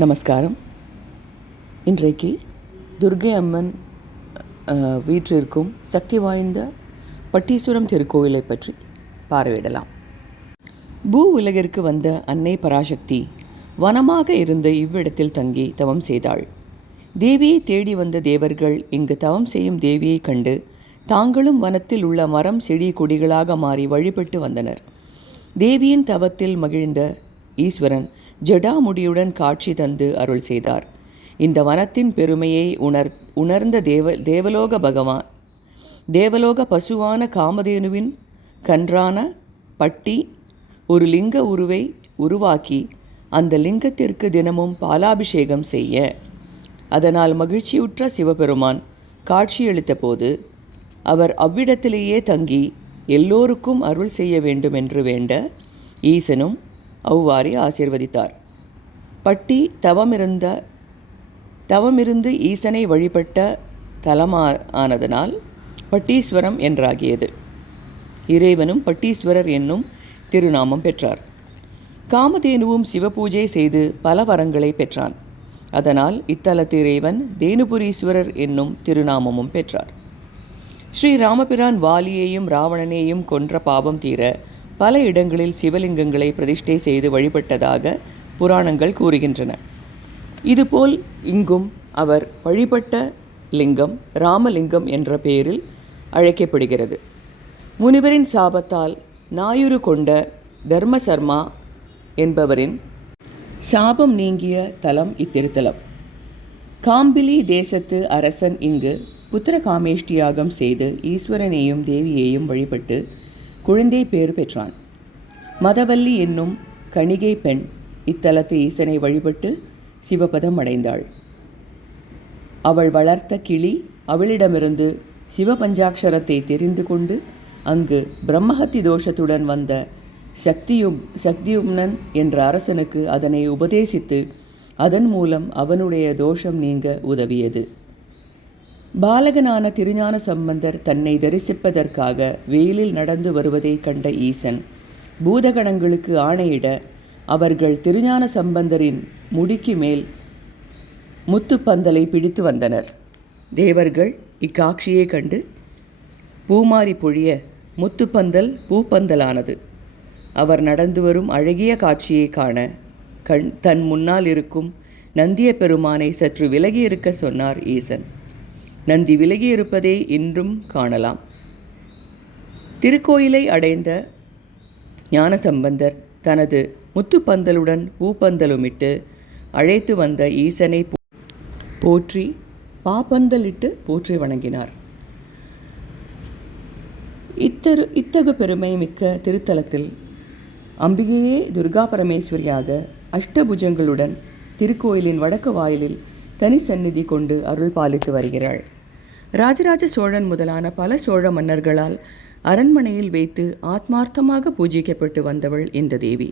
நமஸ்காரம். இன்றைக்கு துர்க்கை அம்மன் வீற்றிருக்கும் சக்தி வாய்ந்த பட்டீஸ்வரம் திருக்கோயிலை பற்றி பார்வையிடலாம். பூ உலகிற்கு வந்த அன்னை பராசக்தி வனமாக இருந்த இவ்விடத்தில் தங்கி தவம் செய்தாள். தேவியை தேடி வந்த தேவர்கள் இங்கு தவம் செய்யும் தேவியை கண்டு தாங்களும் வனத்தில் உள்ள மரம் செடி கொடிகளாக மாறி வழிபட்டு வந்தனர். தேவியின் தவத்தில் மகிழ்ந்த ஈஸ்வரன் ஜடாமுடியுடன் காட்சி தந்து அருள் செய்தார். இந்த வனத்தின் பெருமையை உணர்ந்த தேவலோக பசுவான காமதேனுவின் கன்றான பட்டி ஒரு லிங்க உருவை உருவாக்கி அந்த லிங்கத்திற்கு தினமும் பாலாபிஷேகம் செய்ய அதனால் மகிழ்ச்சியுற்ற சிவபெருமான் காட்சியளித்த போது அவர் அவ்விடத்திலேயே தங்கி எல்லோருக்கும் அருள் செய்ய வேண்டும் என்று வேண்ட ஈசனும் அவ்வாறே ஆசீர்வதித்தார். பட்டி தவமிருந்து ஈசனை வழிபட்ட தலமானதனால் பட்டீஸ்வரம் என்றாகியது. இறைவனும் பட்டீஸ்வரர் என்னும் திருநாமம் பெற்றார். காமதேனுவும் சிவபூஜை செய்து பல வரங்களை பெற்றான். அதனால் இத்தலத்து இறைவன் தேனுபுரீஸ்வரர் என்னும் திருநாமமும் பெற்றார். ஸ்ரீ ராமபிரான் வாலியையும் ராவணனையும் கொன்ற பாவம் தீர பல இடங்களில் சிவலிங்கங்களை பிரதிஷ்டை செய்து வழிபட்டதாக புராணங்கள் கூறுகின்றன. இதுபோல் இங்கும் அவர் வழிபட்ட லிங்கம் ராமலிங்கம் என்ற பெயரில் அழைக்கப்படுகிறது. முனிவரின் சாபத்தால் நாயுரு கொண்ட தர்மசர்மா என்பவரின் சாபம் நீங்கிய தலம் இத்திருத்தலம். காம்பிலி தேசத்து அரசன் இங்கு புத்திரகாமேஷ்டியாகம் செய்து ஈஸ்வரனையும் தேவியையும் வழிபட்டு குழந்தை பேறு பெற்றான். மதவல்லி என்னும் கணிகை பெண் இத்தலத்து ஈசனை வழிபட்டு சிவபதம் அடைந்தாள். அவள் வளர்த்த கிளி அவளிடமிருந்து சிவபஞ்சாட்சரத்தை தெரிந்து கொண்டு அங்கு பிரம்மஹத்தி தோஷத்துடன் வந்த சக்தியும்னன் என்ற அரசனுக்கு அதனை உபதேசித்து அதன் மூலம் அவனுடைய தோஷம் நீங்க உதவியது. பாலகனான திருஞான சம்பந்தர் தன்னை தரிசிப்பதற்காக வெயிலில் நடந்து வருவதை கண்ட ஈசன் பூதகணங்களுக்கு ஆணையிட அவர்கள் திருஞான சம்பந்தரின் முடிக்கு மேல் முத்துப்பந்தலை பிடித்து வந்தனர். தேவர்கள் இக்காட்சியை கண்டு பூமாரி பொழிய முத்துப்பந்தல் பூப்பந்தலானது. அவர் நடந்து வரும் அழகிய காட்சியை காண தன் முன்னால் இருக்கும் நந்திய பெருமானை சற்று விலகி இருக்க சொன்னார் ஈசன். நந்தி விலகி இருப்பதை இன்றும் காணலாம். திருக்கோயிலை அடைந்த ஞானசம்பந்தர் தனது முத்துப்பந்தலுடன் பூப்பந்தலுமிட்டு அழைத்து வந்த ஈசனை போற்றி பாப்பந்தலிட்டு போற்றி வணங்கினார். இத்தகு பெருமை மிக்க திருத்தலத்தில் அம்பிகையே துர்கா பரமேஸ்வரியாக அஷ்டபுஜங்களுடன் திருக்கோயிலின் வடக்கு வாயிலில் தனி சந்நிதி கொண்டு அருள் பாலித்து வருகிறாள். ராஜராஜ சோழன் முதலான பல சோழ மன்னர்களால் அரண்மனையில் வைத்து ஆத்மார்த்தமாக பூஜிக்கப்பட்டு வந்தவள் இந்த தேவி.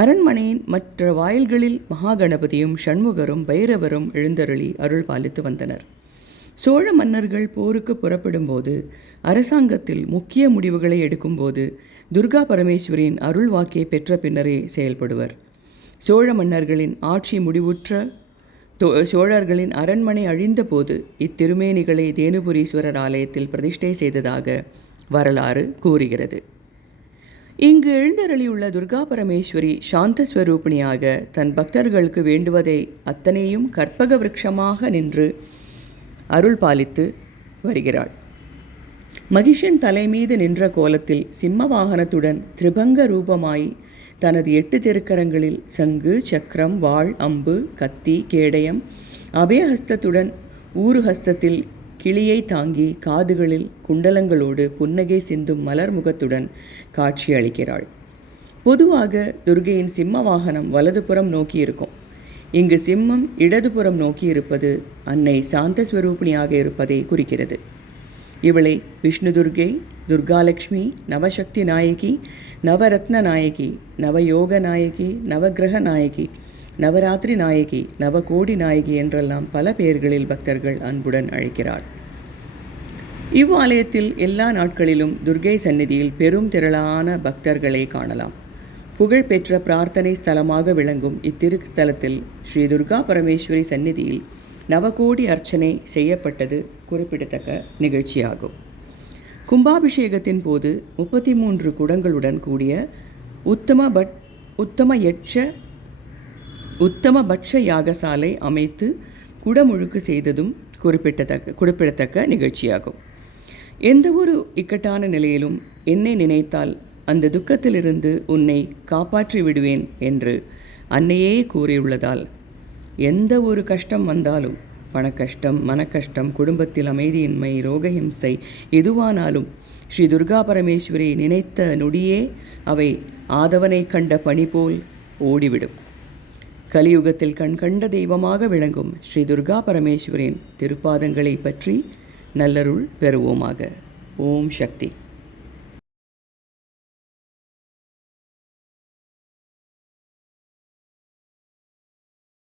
அரண்மனையின் மற்ற வாயில்களில் மகாகணபதியும் ஷண்முகரும் பைரவரும் எழுந்தருளி அருள் பாலித்து வந்தனர். சோழ மன்னர்கள் போருக்கு புறப்படும்போது அரசாங்கத்தில் முக்கிய முடிவுகளை எடுக்கும்போது துர்கா பரமேஸ்வரியின் அருள் வாக்கை பெற்ற பின்னரே செயல்படுவர். சோழ மன்னர்களின் ஆட்சி முடிவுற்ற சோழர்களின் அரண்மனை அழிந்த போது இத்திருமேனிகளை தேனுபுரீஸ்வரர் ஆலயத்தில் பிரதிஷ்டை செய்ததாக வரலாறு கூறுகிறது. இங்கு எழுந்தருளியுள்ள துர்கா பரமேஸ்வரி சாந்தஸ்வரூபிணியாக தன் பக்தர்களுக்கு வேண்டுவதை அத்தனையும் கற்பக விருட்சமாக நின்று அருள் பாலித்து வருகிறாள். மகிஷன் தலைமீது நின்ற கோலத்தில் சிம்ம வாகனத்துடன் திரிபங்க ரூபமாய் தனது 8 திருக்கரங்களில் சங்கு சக்கரம் வாள் அம்பு கத்தி கேடயம் அபயஹஸ்தத்துடன் ஊருஹஸ்தத்தில் கிளியை தாங்கி காதுகளில் குண்டலங்களோடு புன்னகை சிந்தும் மலர் முகத்துடன் காட்சி அளிக்கிறாள். பொதுவாக துர்கையின் சிம்ம வாகனம் வலதுபுறம் நோக்கி இருக்கும். இங்கு சிம்மம் இடதுபுறம் நோக்கி இருப்பது அன்னை சாந்தஸ்வரூபிணியாக இருப்பதை குறிக்கிறது. இவளை விஷ்ணு துர்கை, துர்காலட்சுமி, நவசக்தி நாயகி, நவரத்ன நாயகி, நவயோக நாயகி, நவகிரக நாயகி, நவராத்திரி நாயகி, நவகோடி நாயகி என்றெல்லாம் பல பெயர்களில் பக்தர்கள் அன்புடன் அழைக்கிறார். இவ்வாலயத்தில் எல்லா நாட்களிலும் துர்கை சந்நிதியில் பெரும் திரளான பக்தர்களை காணலாம். புகழ்பெற்ற பிரார்த்தனை ஸ்தலமாக விளங்கும் இத்திருத்தலத்தில் ஸ்ரீ துர்கா பரமேஸ்வரி சந்நிதியில் நவகோடி அர்ச்சனை செய்யப்பட்டது குறிப்பிடத்தக்க நிகழ்ச்சியாகும். கும்பாபிஷேகத்தின் போது 33 குடங்களுடன் கூடிய உத்தமபட்ச யாகசாலை அமைத்து குடமுழுக்கு செய்ததும் குறிப்பிடத்தக்க நிகழ்ச்சியாகும். எந்த ஒரு இக்கட்டான நிலையிலும் என்னை நினைத்தால் அந்த துக்கத்திலிருந்து உன்னை காப்பாற்றி விடுவேன் என்று அன்னையே கூறியுள்ளதால் எந்த ஒரு கஷ்டம் வந்தாலும், பணக்கஷ்டம், மனக்கஷ்டம், குடும்பத்தில் அமைதியின்மை, ரோகஹிம்சை எதுவானாலும் ஸ்ரீ துர்கா பரமேஸ்வரி நினைத்த நொடியே அவை ஆதவனை கண்ட பனி போல் ஓடிவிடும். கலியுகத்தில் கண்கண்ட தெய்வமாக விளங்கும் ஸ்ரீ துர்கா பரமேஸ்வரின் திருப்பாதங்களை பற்றி நல்லருள் பெறுவோமாக. ஓம் சக்தி.